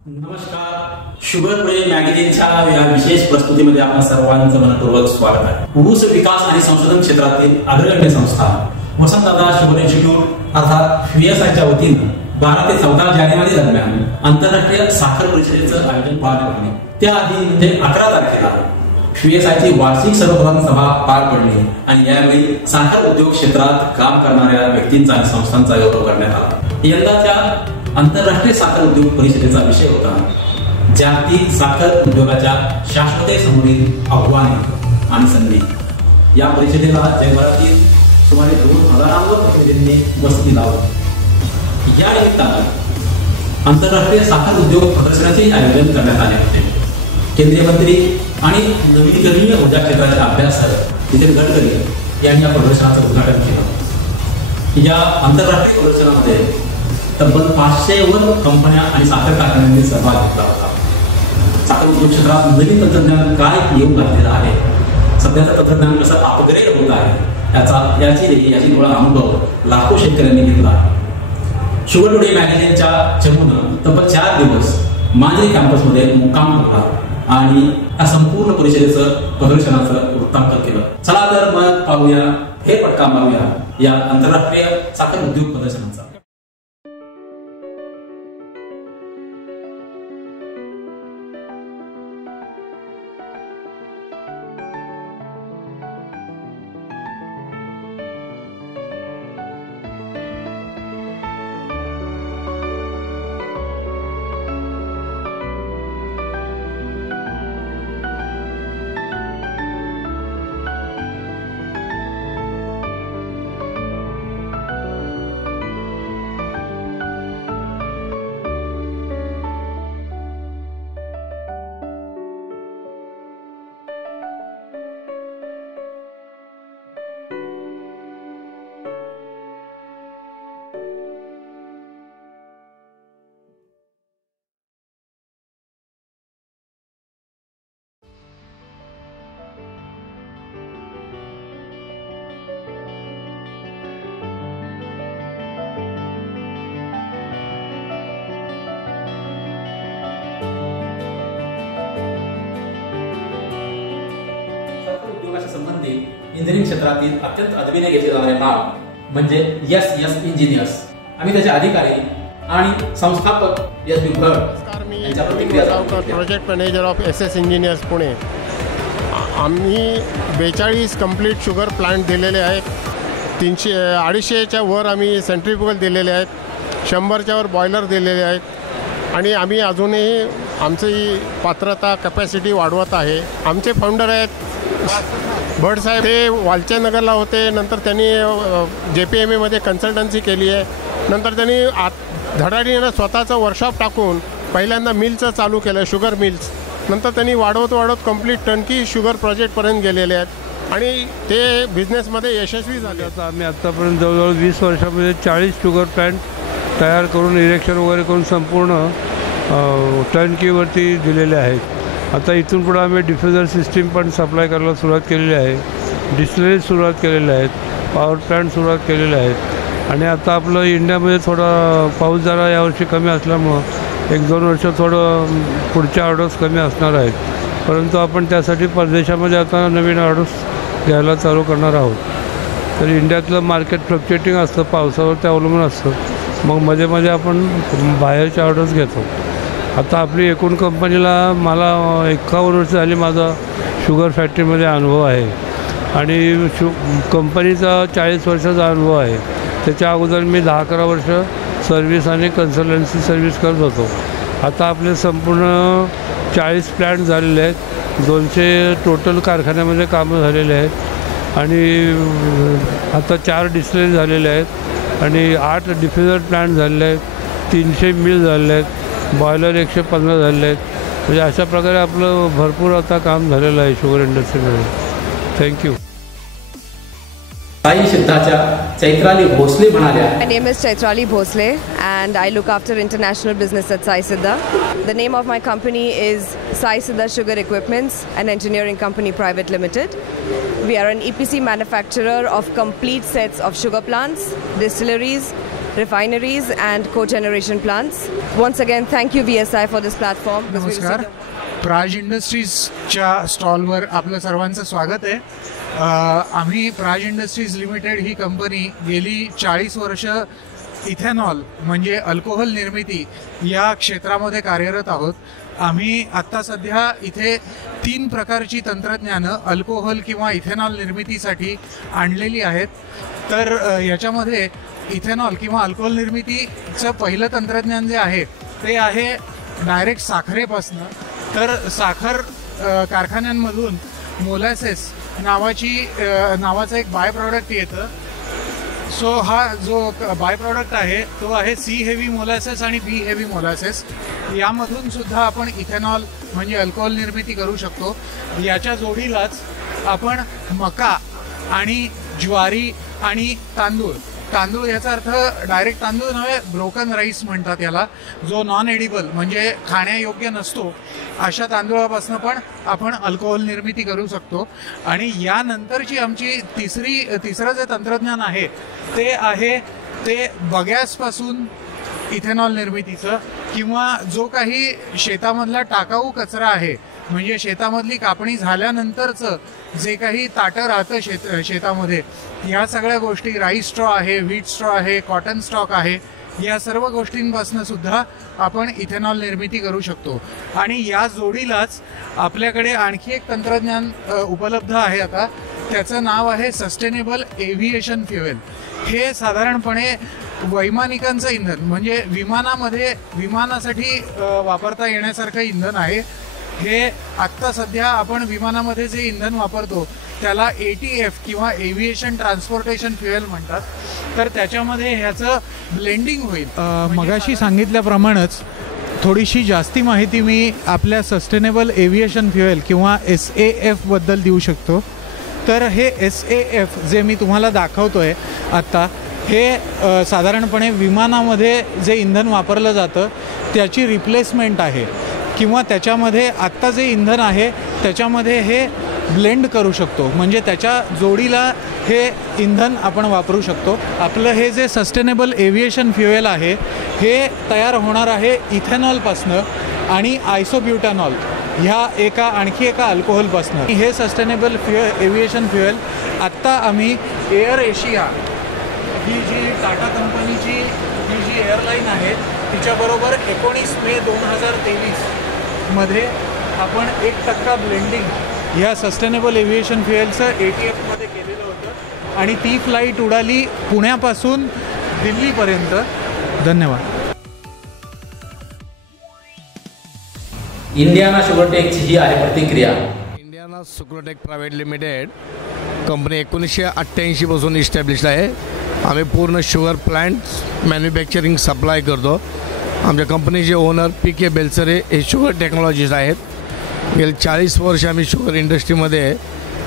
नमस्कार. Sugar today मॅगझिनच्या या विशेष प्रस्तुतीमध्ये आपल्या सर्वांचं मनपूर्वक स्वागत आहे. ऊस विकास आणि संशोधन क्षेत्रातील अग्रगण्य संस्था वसंतदादा शुगर इन्स्टिट्यूट अर्थात FIESIच्या वतीनं 12 ते 14 जानेवारी दरम्यान आंतरराष्ट्रीय साखर परिषदेचं आयोजन पार पडले. त्याआधी म्हणजे 11 तारखेला FIESIची वार्षिक सर्वसाधारण सभा पार पडली आणि यावेळी साखर उद्योग क्षेत्रात काम करणाऱ्या व्यक्तींचा आणि संस्थांचा गौरव करण्यात आला. यंदाच्या आंतरराष्ट्रीय साखर उद्योग परिषदेचा विषय होता जागतिक साखर उद्योगाच्या शाश्वतेसमोरील आव्हाने आणि संधी. या परिषदेला जगभरातील सुमारे 2000 प्रतिनिधींनी उपस्थिती लावली. या निमित्तानं आंतरराष्ट्रीय साखर उद्योग प्रदर्शनाचे आयोजन करण्यात आले होते. केंद्रीय मंत्री आणि नवीकरणीय ऊर्जा क्षेत्राचे अभ्यासक नितीन गडकरी यांनी या प्रदर्शनाचं उद्घाटन केलं. या आंतरराष्ट्रीय प्रदर्शनामध्ये तब्बल 500वर कंपन्या आणि साखर कारखान्यांनी सहभाग घेतला होता. साखर उद्योग क्षेत्रात नवीन तंत्रज्ञान काय येऊ लागलेलं आहे, सध्याचं तंत्रज्ञान कसं अपग्रेड होत आहे याची थोडा अनुभव लाखो शेतकऱ्यांनी घेतला. शुगर टुडे मॅगझिनच्या चमूनं तब्बल 4 दिवस मांजरी कॅम्पसमध्ये मुक्काम ठेवला आणि या संपूर्ण परिषदेचं प्रदर्शनाचं वृत्तांकन केलं. चला तर मग पाहूया, हे पटका मारूया या आंतरराष्ट्रीय साखर उद्योग प्रदर्शनाचा. संबंधी इंजिनिअरिंग क्षेत्रातील अत्यंत अदबीने घेतले जाणारे नाव म्हणजे SS इंजिनियर्स. आम्ही त्याचे अधिकारी आणि संस्थापक S.B. भट यांच्या प्रतिक्रिया. Project manager of SS engineers Pune. आम्ही 42 कंप्लीट शुगर प्लांट दिलेले आहेत. 250च्या वर आम्ही सेंट्रीफ्युगल दिलेले आहेत. 100च्या वर बॉयलर दिलेले आहेत आणि आम्ही अजूनही आमची पात्रता कॅपॅसिटी वाढवत आहे. आमचे फाउंडर आहेत भट साहेब. ते वालचंदनगरला होते, नंतर त्यांनी JPMAमध्ये कन्सल्टन्सी केली आहे. नंतर त्यांनी धडाडीनं स्वतःचं वर्कशॉप टाकून पहिल्यांदा मिलचं चालू केलं, शुगर मिल्स. नंतर त्यांनी वाढवत कंप्लीट टर्नकी शुगर प्रोजेक्टपर्यंत गेलेले आहेत आणि ते बिझनेसमध्ये यशस्वी झाले. आता आम्ही आत्तापर्यंत जवळजवळ 20 वर्षामध्ये 40 शुगर प्लॅन्ट तयार करून इरेक्शन वगैरे करून संपूर्ण टर्नकीवरती दिलेले आहेत. आता इथून पुढे आम्ही डिफ्युजर सिस्टीम पण सप्लाय करायला सुरुवात केलेली आहे. डिस्टिलरीज सुरुवात केलेल्या आहेत. पॉवर प्लांट सुरुवात केलेले आहेत. आणि आता आपलं इंडियामध्ये थोडा पाऊस जरा यावर्षी कमी असल्यामुळं 1-2 वर्ष थोडं पुढच्या ऑर्डर्स कमी असणार आहेत. परंतु आपण त्यासाठी परदेशामध्ये आता नवीन ऑर्डर्स घ्यायला चालू करणार आहोत. तर इंडियातलं मार्केट फ्लक्च्युएटिंग असतं, पावसावरती अवलंबून असतं. मग मध्ये मध्ये आपण बाहेरच्या ऑर्डर्स घेतो. आता आपली एकूण कंपनीला मला 51 वर्ष झाली माझा शुगर फॅक्टरीमध्ये अनुभव आहे आणि कंपनीचा 40 वर्षाचा अनुभव आहे. त्याच्या अगोदर मी 10-11 वर्ष सर्व्हिस आणि कन्सल्टन्सी सर्व्हिस करत होतो. आता आपले संपूर्ण 40 प्लॅन्ट झालेले आहेत. 200 टोटल कारखान्यामध्ये कामं झालेले आहेत आणि आता 4 डिस्टिलरी झालेले आहेत आणि 8 डिफ्युजर प्लॅन्ट झालेले आहेत. 300 मिल झालेले आहेत. बॉयलर 115 झालेले आहेत. म्हणजे अशा प्रकारे आपलं भरपूर आता काम झालेलं आहे शुगर इंडस्ट्रीमध्ये. थँक्यू. साई सिद्धाच्या चैत्राली भोसले म्हणाल्या. My name is Chaitrali Bhosle and I look after international business at Sai Siddha. The name of my company is Sai Siddha Sugar Equipments, an engineering company private limited. We are an EPC manufacturer of complete sets of sugar plants, distilleries, refineries and cogeneration plants. Once again, thank you VSI for this platform. नमस्कार. प्राज इंडस्ट्रीजच्या स्टॉलवर आपलं सर्वांचं स्वागत आहे. आम्ही Praj industries limited ही company गेली 40 वर्ष ethanol म्हणजे अल्कोहोल निर्मिती या क्षेत्रामध्ये कार्यरत आहोत. आम्ही आत्ता सध्या इथे 3 प्रकारची तंत्रज्ञानं अल्कोहोल किंवा इथेनॉल निर्मितीसाठी आणलेली आहेत. तर याच्यामध्ये इथेनॉल किंवा अल्कोहोल निर्मितीचं पहिलं तंत्रज्ञान जे आहे ते आहे डायरेक्ट साखरेपासनं. तर साखर कारखान्यांमधून मोलॅसेस नावाचं एक बाय प्रॉडक्ट येतं. सो हा जो बाय प्रॉडक्ट आहे तो आहे सी हेवी मोलॅसेस आणि बी हेवी मोलॅसेस. यामधून सुद्धा आपण इथेनॉल म्हणजे अल्कोहोल निर्मिती करू शकतो. याच्या जोडीलाच आपण मका आणि ज्वारी आणि तांदूळ याचा अर्थ डायरेक्ट तांदूळ नव्हे, ब्रोकन राईस म्हणतात याला, जो नॉन एडिबल म्हणजे खाण्यायोग्य नसतो, अशा तांदूळापासून पण आपण अल्कोहोल निर्मिती करू शकतो. आणि यानंतरची आमची तिसरं जे तंत्रज्ञान आहे ते बगॅसपासून इथेनॉल निर्मितीचं, किंवा जो काही शेतामधला टाकाऊ कचरा आहे म्हणजे शेतामधली कापणी झाल्यानंतरचं जे काही ताटं राहतं शेतामध्ये, या सगळ्या गोष्टी, राईस स्ट्रॉ आहे, व्हीट स्ट्रॉ आहे, कॉटन स्टॉक आहे, या सर्व गोष्टींपासून सुद्धा आपण इथेनॉल निर्मिती करू शकतो. आणि या जोडीलाच आपल्याकडे आणखी एक तंत्रज्ञान उपलब्ध आहे आता. त्याचं नाव आहे सस्टेनेबल एव्हिएशन फ्युएल. हे साधारणपणे वैमानिकांचं इंधन म्हणजे विमानासाठी वापरता येण्यासारखं इंधन आहे. हे आत्ता सध्या आपण विमानामध्ये जे इंधन वापरतो त्याला ATF किंवा एव्हिएशन ट्रान्सपोर्टेशन फ्युएल म्हणतात. तर त्याच्यामध्ये ह्याचं ब्लेंडिंग होईल. मगाशी सांगितल्याप्रमाणेच थोडीशी जास्ती माहिती मी आपल्या सस्टेनेबल एव्हिएशन फ्युएल किंवा SAF बद्दल देऊ शकतो. तर हे SAF जे मी तुम्हाला दाखवतोय आत्ता, हे साधारणपणे विमानामध्ये जे इंधन वापरलं जातं त्याची रिप्लेसमेंट आहे, किंवा त्याच्यामध्ये आत्ता जे इंधन आहे त्याच्यामध्ये हे ब्लेंड करू शकतो, म्हणजे त्याच्या जोडीला हे इंधन आपण वापरू शकतो. आपलं हे जे सस्टेनेबल एव्हिएशन फ्युएल आहे हे तयार होणार आहे इथेनॉलपासनं आणि आयसोब्युटॅनॉल ह्या आणखी एका अल्कोहोलपासनं. हे सस्टेनेबल एव्हिएशन फ्युएल आत्ता आम्ही एअर एशिया ही जी टाटा कंपनीची ही जी एअरलाईन आहे तिच्याबरोबर 19 मे 2023 मध्ये आपण 1% ब्लेंडिंग ह्या सस्टेनेबल एव्हिएशन फ्युएलचं ATF मध्ये केलेलं होतं आणि ती फ्लाईट उडाली पुण्यापासून दिल्लीपर्यंत. धन्यवाद. इंडियाना शुगरटेकची ही आहे प्रतिक्रिया. इंडियाना शुगरटेक प्रायव्हेट लिमिटेड कंपनी 1988 पासून इस्टॅब्लिश्ड आहे. आम्ही पूर्ण शुगर प्लांट मॅन्युफॅक्चरिंग सप्लाय करतो. आमच्या कंपनीचे ओनर PK बेलसरे हे शुगर टेक्नॉलॉजिस्ट आहेत. गेली 40 वर्ष आम्ही शुगर इंडस्ट्रीमध्ये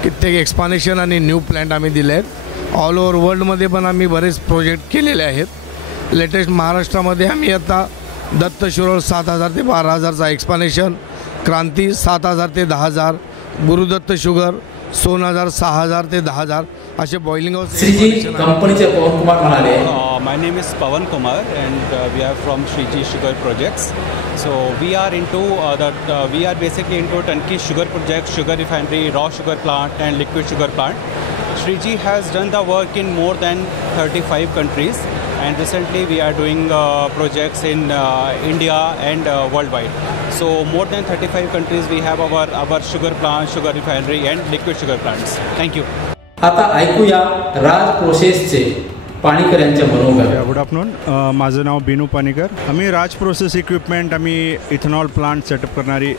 कित्येक एक्सपान्शन आणि न्यू प्लॅन्ट आम्ही दिले आहेत. ऑल ओव्हर वर्ल्डमध्ये पण आम्ही बरेच प्रोजेक्ट केलेले आहेत. लेटेस्ट महाराष्ट्रामध्ये आम्ही आता दत्त शुगर 7,000 ते 12,000चा एक्सपान्शन, क्रांती 7,000 ते 10,000, गुरुदत्त शुगर 16,000, 6,000 ते 10,000 असे बॉइलिंग हाऊस. श्रीजी कंपनीचे पवन कुमार म्हणाले, My name is Pawan Kumar and we are from Shriji Sugar Projects. So we are basically into turnkey sugar projects, sugar refinery, raw sugar plant and liquid sugar plant. Shriji has done the work in more than 35 countries and recently we are doing projects in India and worldwide. So more than 35 countries we have our sugar plant, sugar refinery and liquid sugar plants. Thank you. आता ऐकूया राज प्रोसेसचे पाणीकर यांच्या मनोगत. Good afternoon. माझं नाव बिनू पाणीकर. आम्ही राज process equipment आम्ही ethanol plant setup करणारी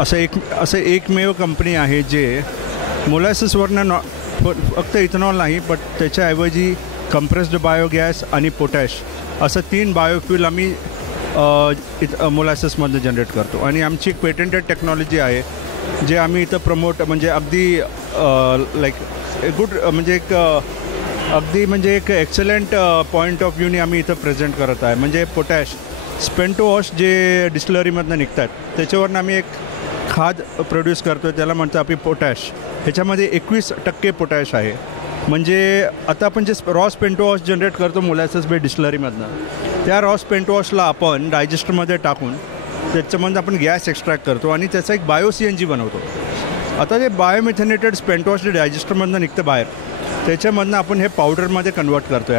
असं एकमेव कंपनी आहे जे मोलॅसिसवरनं फक्त इथेनॉल नाही पण त्याच्याऐवजी कंप्रेस्ड बायोगॅस आणि पोटॅश असं 3 बायोफ्युल आम्ही मोलॅसिसमध्ये जनरेट करतो. आणि आमची एक पेटंटेड टेक्नॉलॉजी आहे जे आम्ही इथं प्रमोट म्हणजे अगदी म्हणजे एक एक्सलंट पॉईंट ऑफ व्ह्यूने आम्ही इथं प्रेझेंट करत आहे. म्हणजे पोटॅश स्पेंटो वॉश जे डिस्टिलरीमधनं निघतात त्याच्यावरनं आम्ही एक खाद प्रोड्यूस करतो, त्याला म्हणतो आपली पोटॅश. ह्याच्यामध्ये 21% पोटॅश आहे म्हणजे आता आपण जे रॉ स्पेंट वॉश जनरेट करतो मोलॅसेस बेस्ड डिस्टिलरीमधनं, त्या रॉ स्पेंट वॉशला आपण डायजेस्टरमध्ये टाकून त्याच्यामधून आपण गॅस एक्स्ट्रॅक्ट करतो आणि त्याचा एक बायो CNG बनवतो. आता जे बायोमिथेनेटेड स्पेंट वॉश जे डायजेस्टरमधनं निघतं बाहेर, त्याच्यामधनं आपण हे पावडरमध्ये कन्वर्ट करतो.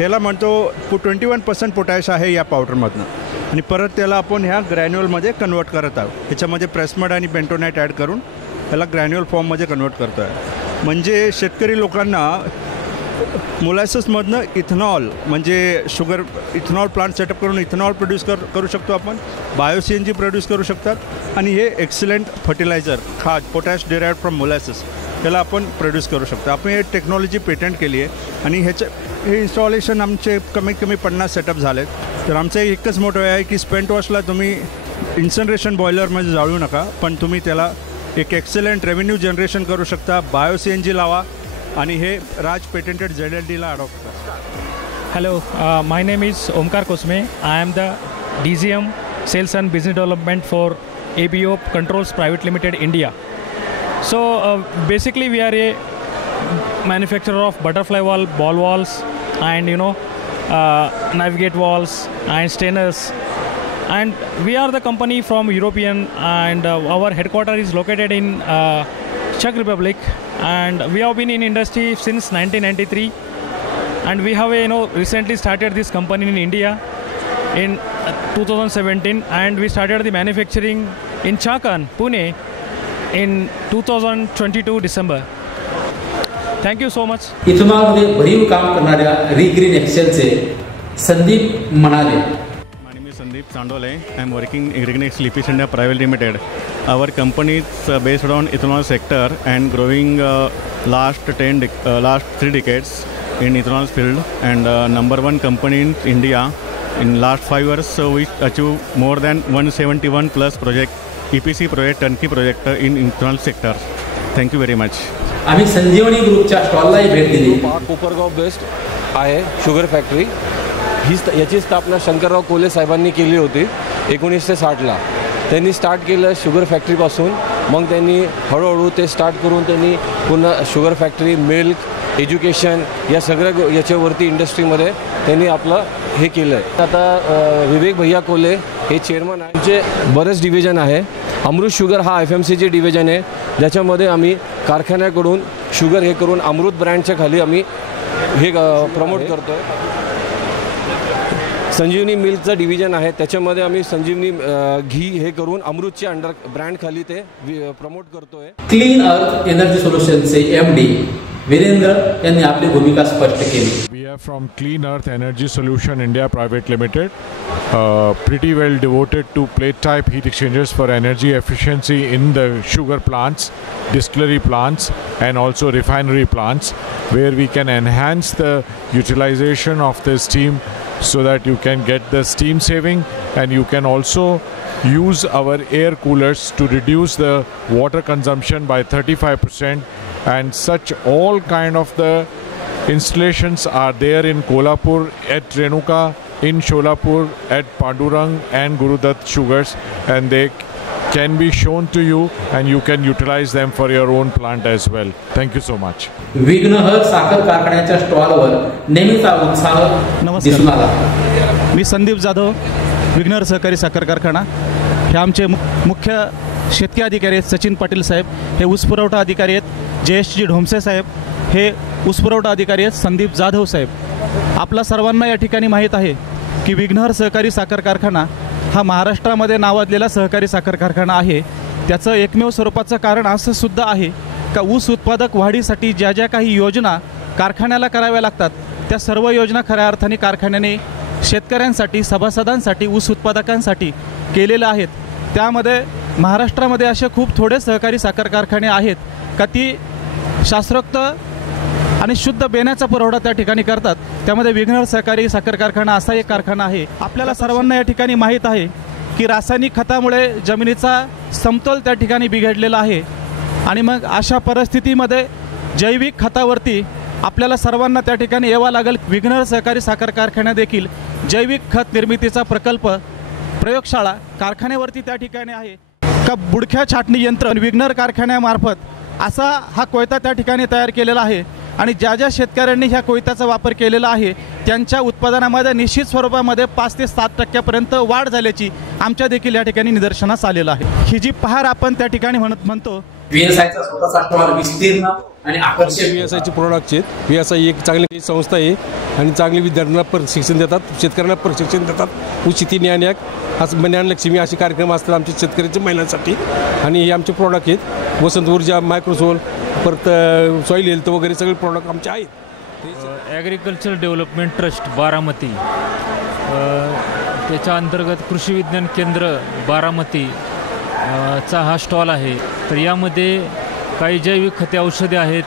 याला म्हणतो 21% पोटॅश आहे या पावडरमधनं, आणि परत त्याला आपण ह्या ग्रॅन्युअलमध्ये कन्वर्ट करत आहोत. ह्याच्यामध्ये प्रेसमड आणि बेंटोनाइट ॲड करून त्याला ग्रॅन्युअल फॉर्ममध्ये कन्वर्ट करतो आहे. म्हणजे शेतकरी लोकांना मोलॅसेसमधनं इथेनॉल म्हणजे इथेनॉल प्लांट सेटअप करून इथेनॉल प्रोड्यूस करू शकतो आपण, बायो CNG प्रोड्यूस करू शकतात, आणि हे एक्सलंट फर्टिलायझर खाद पोटॅश डिराइव्ड फ्रॉम मोलॅसेस त्याला आपण प्रोड्यूस करू शकतो. आपण हे टेक्नॉलॉजी पेटंट केली आहे आणि हे इन्स्टॉलेशन आमचे कमीत कमी 50 सेटअप झालेत. तर आमचं एकच मोठं आहे की स्पेंट वॉशला तुम्ही इन्सनरेशन बॉयलरमध्ये जाळू नका, पण तुम्ही त्याला एक एक्सलंट रेव्हेन्यू जनरेशन करू शकता. बायो CNG लावा आणि हे राज पेटेंटेड ZLDला अडॉप्ट करा. Hello, my name is Omkar Kosme. I am the DGM Sales and Business Development for ABO Controls Private Limited India. So basically we are a manufacturer of butterfly valve, ball valves, and navigate valves and strainers. And we are the company from European, and our headquarters is located in Czech Republic, and we have been in industry since 1993, and we have recently started this company in India in 2017, and we started the manufacturing in Chakan, Pune in 2022 December. Thank you so much. इथेनॉलमध्ये भरीव काम करणाऱ्या रिग्रीन एक्सेलचे संदीप म्हणाले. Sandeep Sandole. I am working in Ignex Lipis India Private Limited. Our company is based on ethanol sector and growing last 3 decades in ethanol field, and number 1 company in India. In last 5 years we achieved more than 171 plus project EPC project turnkey project in ethanol sector. Thank you very much. आम्ही संजीवनी ग्रुपच्या स्टॉलला भेट दिली. Kopargaon best आहे sugar factory. याची स्थापना शंकरराव कोल्हे साहेबांनी केली होती 1960ला. त्यांनी स्टार्ट केलं शुगर फॅक्टरीपासून, मग त्यांनी हळूहळू ते स्टार्ट करून त्यांनी पुन्हा शुगर फॅक्टरी, मिल्क, एज्युकेशन या सगळ्या याच्यावरती इंडस्ट्रीमध्ये त्यांनी आपलं हे केलं आहे. आता विवेक भैया कोल्हे हे चेअरमन आहे. आमचे बरेच डिव्हिजन आहे. अमृत शुगर हा FMCG डिव्हिजन आहे, ज्याच्यामध्ये आम्ही कारखान्याकडून शुगर हे करून अमृत ब्रँडच्या खाली आम्ही हे प्रमोट करतो आहे. संजीवनी मिल्कचं डिव्हिजन आहे, त्याच्यामध्ये आम्ही संजीवनी घी हे करून अमृतच्या अंडर ब्रँड खाली ते प्रमोट करतोय. Clean earth energy सोल्युशनचे MD Virendra यांनी आपली भूमिका स्पष्ट केली. We are from Clean Earth Energy Solution India Private Limited, pretty well devoted to plate type heat exchangers for energy efficiency in the sugar plants, distillery plants, and also refinery plants, where we can enhance the utilization of the steam so that you can get the steam saving, and you can also use our air coolers to reduce the water consumption by 35%, and such all kind of the installations are there in Kolhapur, at Renuka, in Sholapur, at Pandurang and Gurudat Sugars, and they can be shown to you and you can utilize them for your own plant as well. Thank you so much. Vighnahar साखर कारखान्याच्या स्टॉलवर नेहमीचा उत्साह दिसून आला. मी संदीप जाधव, विघ्नहर सहकारी साखर कारखाना. हे आमचे मुख्य शेतकी अधिकारी आहेत सचिन पाटील साहेब, हे ऊसपुरवठा अधिकारी आहेत JSG ढोमसे साहेब, हे ऊसपुरवठा अधिकारी आहेत संदीप जाधव साहेब. आपला सर्वांना या ठिकाणी माहीत आहे की विघ्नहर सहकारी साखर कारखाना हा महाराष्ट्रामध्ये नावाजलेला सहकारी साखर कारखाना आहे. त्याचं एकमेव स्वरूपाचं कारण असं सुद्धा आहे का ऊस उत्पादक वाढीसाठी ज्या ज्या काही योजना कारखान्याला कराव्या लागतात, त्या सर्व योजना खऱ्या अर्थाने कारखान्याने शेतकऱ्यांसाठी, सभासदांसाठी, ऊस उत्पादकांसाठी केलेल्या आहेत. त्यामध्ये महाराष्ट्रामध्ये असे खूप थोडे सहकारी साखर कारखाने आहेत का ती शास्त्रोक्त आणि शुद्ध बेण्याचा पुरवठा त्या ठिकाणी करतात. त्यामध्ये विघ्नहर सहकारी साखर कारखाना असा एक कारखाना आहे. आपल्याला सर्वांना या ठिकाणी माहीत आहे की रासायनिक खतामुळे जमिनीचा समतोल त्या ठिकाणी बिघडलेला आहे, आणि मग अशा परिस्थितीमध्ये जैविक खतावरती आपल्याला सर्वांना त्या ठिकाणी यावं लागेल. विघ्नहर सहकारी साखर कारखाना देखील जैविक खत निर्मितीचा प्रकल्प प्रयोगशाळा कारखान्यावरती त्या ठिकाणी आहे का बुडख्या छाटणी यंत्र विघ्नहर कारखान्यामार्फत असा हा कोयता त्या ठिकाणी तयार केलेला आहे आणि ज्या ज्या शेतकऱ्यांनी ह्या कोयत्याचा वापर केलेला आहे त्यांच्या उत्पादनामध्ये निश्चित स्वरूपामध्ये 5 ते 7% वाढ झाल्याची आमच्या देखील या ठिकाणी निदर्शनास आलेलं आहे. ही जी पहार आपण त्या ठिकाणी म्हणतो VSIचा स्वतःचा स्टॉल विस्तीर्ण आणि आकर्षक VSIचे प्रोडक्ट्स आहेत. VSI एक चांगली संस्था आहे आणि चांगली विद्यार्थ्यांना प्रशिक्षण देतात, शेतकऱ्यांना प्रशिक्षण देतात. उचिती न्यानक असं ज्ञानलक्ष्मी असे कार्यक्रम असतात आमच्या शेतकऱ्यांच्या महिलांसाठी. आणि हे आमचे प्रोडक्ट आहेत. वसंत ऊर्जा, मायक्रोसोल, परत सॉईल हेल्थ वगैरे सगळे प्रोडक्ट आमचे आहेत. ॲग्रिकल्चर डेव्हलपमेंट ट्रस्ट बारामती, त्याच्या अंतर्गत कृषी विज्ञान केंद्र बारामती चा हा स्टॉल आहे. तर यामध्ये काही जैविक खते, औषधे आहेत,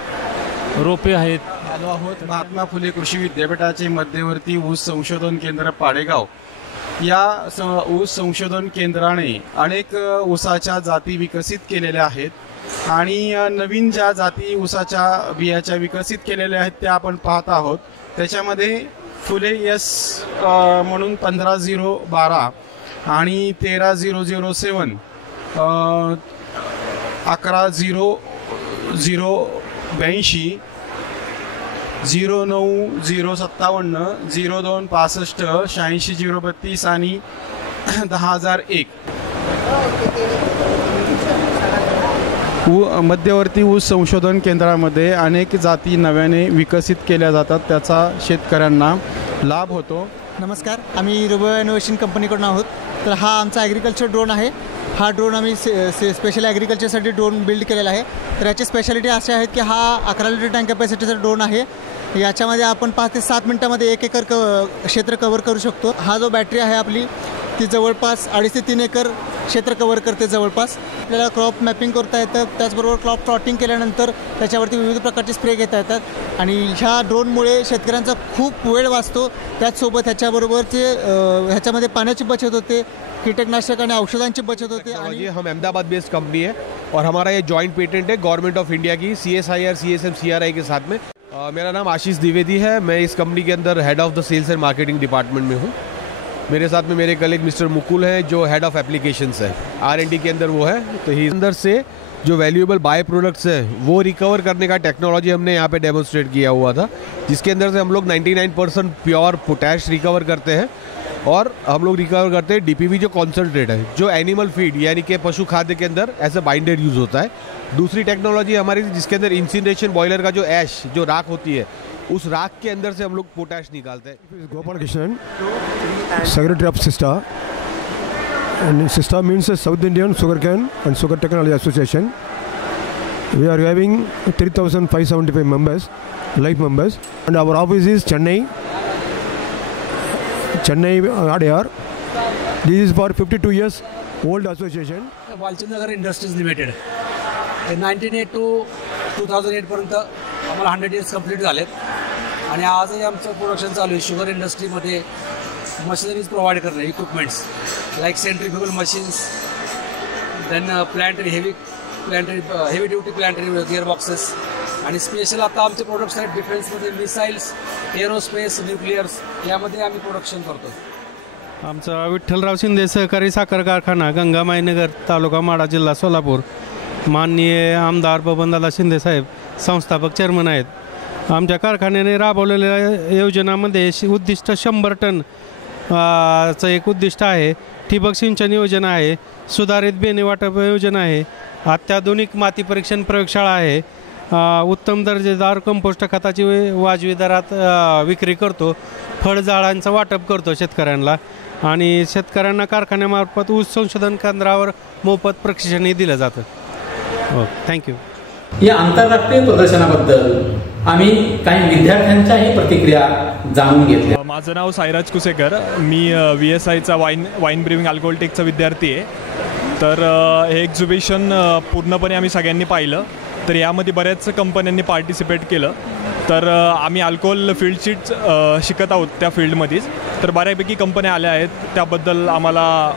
रोपे आहेत. आलो आहोत महात्मा फुले कृषी विद्यापीठाचे मध्यवर्ती ऊस संशोधन केंद्र पाडेगाव. या ऊस संशोधन केंद्राने अनेक ऊसाच्या जाती विकसित केलेल्या आहेत आणि नवीन ज्या जाती ऊसाच्या बियाच्या विकसित केलेल्या आहेत त्या आपण पाहत आहोत. त्याच्यामध्ये फुले यस म्हणून 15012 आणि 13007, 11082, 09057, 0265, 86032 आणि 10001. मध्यवर्ती ऊस संशोधन केंद्रामध्ये अनेक जाती नव्याने विकसित केल्या जातात, त्याचा शेतकऱ्यांना लाभ होतो. नमस्कार, आम्ही रोबो इनोव्हेशन कंपनीकडून आहोत. तर हा आमचा ॲग्रिकल्चर ड्रोन आहे. हा ड्रोन आम्ही स्पेशल ॲग्रिकल्चरसाठी ड्रोन बिल्ड केलेला आहे. तर याची स्पेशालिटी अशी आहेत की हा 11 लिटर टँक कॅपॅसिटीचा ड्रोन आहे. याच्यामध्ये आपण 5 ते 7 मिनटामध्ये 1 एकर क्षेत्र कव्हर करू शकतो. हा जो बॅटरी आहे आपली ती जवळपास 2.5 ते 3 एकर क्षेत्र कव्हर करते जवळपास. आपल्याला क्रॉप मॅपिंग करता येतं, त्याचबरोबर क्रॉप प्लॉटिंग केल्यानंतर त्याच्यावरती विविध प्रकारचे स्प्रे घेता येतात आणि ह्या ड्रोनमुळे शेतकऱ्यांचा खूप वेळ वाचतो. त्याचसोबत ह्याच्यामध्ये पाण्याची बचत होते, कीटकनाशक आणि औषधांची बचत होते. आणि हम अहमदाबाद बेस्ड कंपनी है और हमारा ये जॉइंट पेटेंट है गवर्नमेंट ऑफ इंडिया की CSIR, CSM, CRI के साथ में. मेरा नाम आशीष द्विवेदी है. मैं इस कंपनी के अंदर head of the sales and marketing department में हूँ. मेरे साथ में मेरे कलीग मिस्टर मुकुल हैं जो हेड ऑफ एप्लीकेशंस है, R&D के अंदर वो है. तो ही अंदर से जो वैल्यूएबल बाय प्रोडक्ट्स हैं वो रिकवर करने का टेक्नोलॉजी हमने यहाँ पे डेमोन्स्ट्रेट किया हुआ था, जिसके अंदर से हम लोग 99% प्योर पोटैश रिकवर करते हैं और हम लोग रिकवर करते हैं DPV जो कॉन्सनट्रेट है, जो एनिमल फीड यानी कि पशु खाद्य के अंदर एज अ बाइंडर यूज़ होता है. दूसरी टेक्नोलॉजी हमारी जिसके अंदर इंसिनरेशन बॉयलर का जो ऐश जो राख होती है उस राख के अंदर से हम लोग पोटैश निकालते हैं. Gopal Krishnan, secretary of sister, and SISTA means South Indian Sugarcane and Sugar Technology Association. We are having 3,575 members, live members, and our office is Chennai ADR. This is for 52 years old association. Walchandnagar industries limited 1998 to 2008 पर्यंत आम्हाला 100 years complete झालेत आणि आजही आमचं production चालू आहे. Sugar इंडस्ट्रीमध्ये machineries provide करणे, equipments like centrifugal machines, then heavy duty planetary gear boxes आणि स्पेशल आता आमचे प्रोडक्ट्स आहेत डिफेन्समध्ये मिसाईल्स, एरोस्पेस, न्यूक्लिअर्स यामध्ये आम्ही प्रोडक्शन करतो. आमचा विठ्ठलराव शिंदे सहकारी साखर कारखाना, गंगामाईनगर, तालुका माढा, जिल्हा सोलापूर. माननीय आमदार बबनदादा शिंदे साहेब संस्थापक चेअरमन आहेत. आमच्या कारखान्याने राबवलेल्या योजनामध्ये उद्दिष्ट 100 टन चं एक उद्दिष्ट आहे. ठिबक सिंचन योजना आहे, सुधारित बेणे वाटप योजना आहे, अत्याधुनिक माती परीक्षण प्रयोगशाळा आहे, उत्तम दर्जेदार कंपोस्ट खताची वाजवी दरात विक्री करतो, फळझाडांचं वाटप करतो शेतकऱ्यांना आणि शेतकऱ्यांना कारखान्यामार्फत ऊस संशोधन केंद्रावर मोफत प्रशिक्षणही दिलं जातं. थँक्यू. या आंतरराष्ट्रीय प्रदर्शनाबद्दल आम्ही काही विद्यार्थ्यांच्याही प्रतिक्रिया जाणून घेतल्या. माझं नाव साईराज कुसेकर, मी VSIचा वाईन ब्रिविंग अल्कोहोलटेकचा विद्यार्थी आहे. तर हे एक्झिबिशन पूर्णपणे आम्ही सगळ्यांनी पाहिलं. तर यामध्ये बऱ्याच कंपन्यांनी पार्टिसिपेट केलं. तर आम्ही अल्कोहोल फील्डशीट शिकत आहोत त्या फील्डमध्येच. तर बऱ्यापैकी कंपन्या आल्या आहेत, त्याबद्दल आम्हाला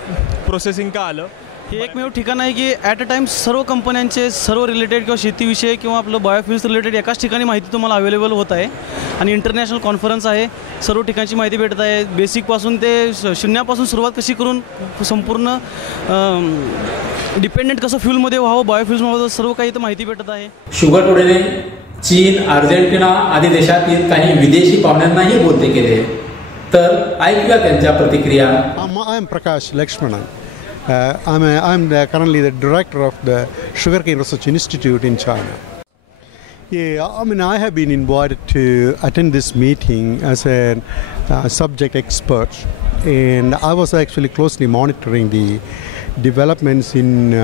प्रोसेसिंग का आलं. हे एकमेव ठिकाण आहे की ॲट अ टाइम सर्व कंपन्यांचे सर्व रिलेटेड किंवा शेतीविषयी किंवा आपलं बायोफ्युल्स रिलेटेड एकाच ठिकाणी माहिती तुम्हाला अवेलेबल होत आहे आणि इंटरनॅशनल कॉन्फरन्स आहे. सर्व ठिकाणची माहिती भेटत आहे, बेसिकपासून ते शून्यापासून सुरुवात कशी करून संपूर्ण डिपेंडेंट कसं फ्यूलमध्ये व्हावं, बायोफ्युल्समध्ये सर्व काही इथं माहिती भेटत आहे. शुगर टुडेने चीन, अर्जेंटिना आदी देशातील काही विदेशी पाहुण्यांनाही बोलते केले. तर ऐकूया त्यांच्या प्रतिक्रिया. I am Prakash Lakshmanan. I'm currently the director of the Sugarcane Research Institute in China. Yeah, I have been invited to attend this meeting as a subject expert, and I was actually closely monitoring the developments in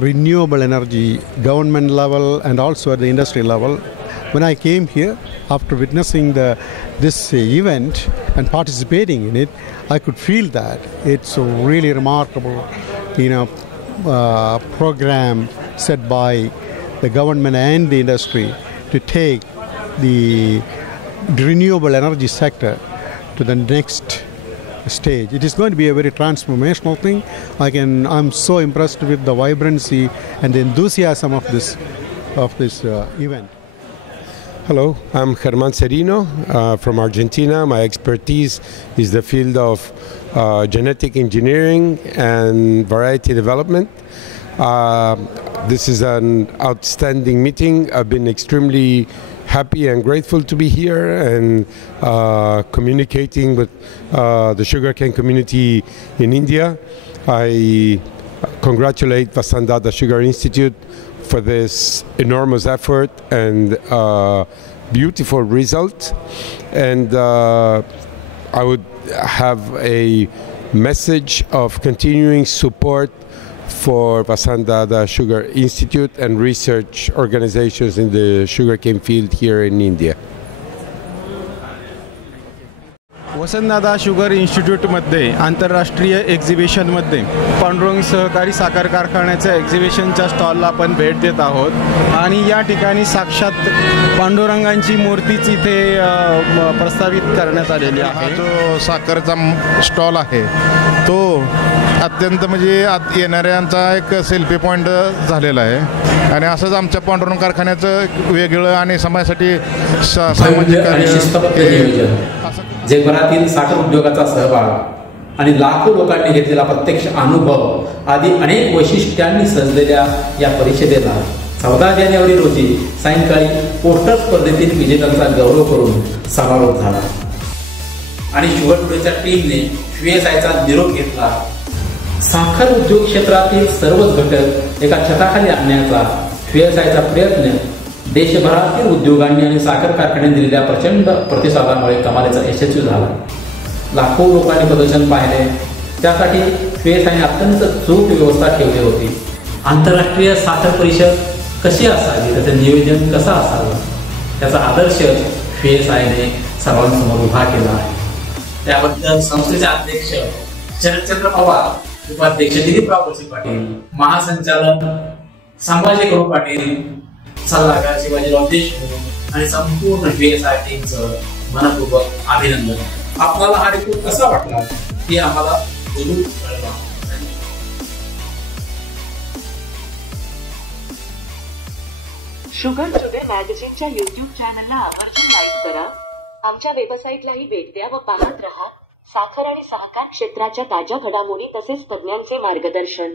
renewable energy, government level and also at the industry level. When I came here, after witnessing this event and participating in it, I could feel that it's a really remarkable, program set by the government and the industry to take the renewable energy sector to the next stage. It is going to be a very transformational thing. I'm so impressed with the vibrancy and the enthusiasm of this event. Hello, I'm Germán Serino from Argentina. My expertise is the field of genetic engineering and variety development. This is an outstanding meeting. I've been extremely happy and grateful to be here and communicating with the sugarcane community in India. I congratulate Vasantdada Sugar Institute for this enormous effort and beautiful result. And I would have a message of continuing support for Vasantdada Sugar Institute and research organizations in the sugarcane field here in India. Vasantdada sugar इन्स्टिट्यूटमध्ये आंतरराष्ट्रीय एक्झिबिशनमध्ये पांडुरंग सहकारी साखर कारखान्याच्या एक्झिबिशनच्या स्टॉलला आपण भेट देत आहोत आणि या ठिकाणी साक्षात पांडुरंगांची मूर्तीच इथे प्रस्तावित करण्यात आलेली आहे. जो साखरचा स्टॉल आहे तो अत्यंत म्हणजे येणाऱ्यांचा एक सेल्फी पॉईंट झालेला आहे आणि असंच आमच्या पांडुरंग कारखान्याचं वेगळं आणि समाजासाठी सामाजिक कार्य जगभरातील साखर उद्योगाचा सहभाग आणि लाखो लोकांनी घेतलेला प्रत्यक्ष अनुभव आदी अनेक वैशिष्ट्यांनी सजलेल्या या परिषदेला 14 जानेवारी रोजी सायंकाळी पोस्टर स्पर्धेतील विजेत्यांचा गौरव करून समारोप झाला आणि शुगर टुडेच्या टीमने FSIचा निरोप घेतला. साखर उद्योग क्षेत्रातील सर्वच घटक एका छताखाली आणण्याचा FSIचा प्रयत्न देशभरातील उद्योगांनी आणि साखर कारखान्यांनी दिलेल्या प्रचंड प्रतिसादामुळे कमालीचा यशस्वी झाला. लाखो लोकांनी प्रदर्शन पाहिले. त्यासाठी FSIने अत्यंत चोख व्यवस्था ठेवली होती. आंतरराष्ट्रीय साखर परिषद कशी असावी, त्याचं नियोजन कसं असावं, त्याचा आदर्श FSIने सर्वांसमोर उभा केला आहे. त्याबद्दल संस्थेचे अध्यक्ष शरदचंद्र पवार, उपाध्यक्ष दिलीपराव वळसे पाटील, महासंचालक संभाजी गौरव पाटील, सल्लागार शिवाजीराव देशमुख आणि संपूर्ण FSI टीमचं मनपूर्वक अभिनंदन. आपल्याला हा रिपोर्ट कसा वाटला हे आम्हाला जरूर कळवा. शुगर टुडे मॅगझिनच्या YouTube चॅनलला आवर्जून लाईक करा. आमच्या वेबसाईटलाही भेट द्या व पाहत रहा साखर आणि सहकार क्षेत्राच्या ताज्या घडामोडी तसेच तज्ञांचे मार्गदर्शन.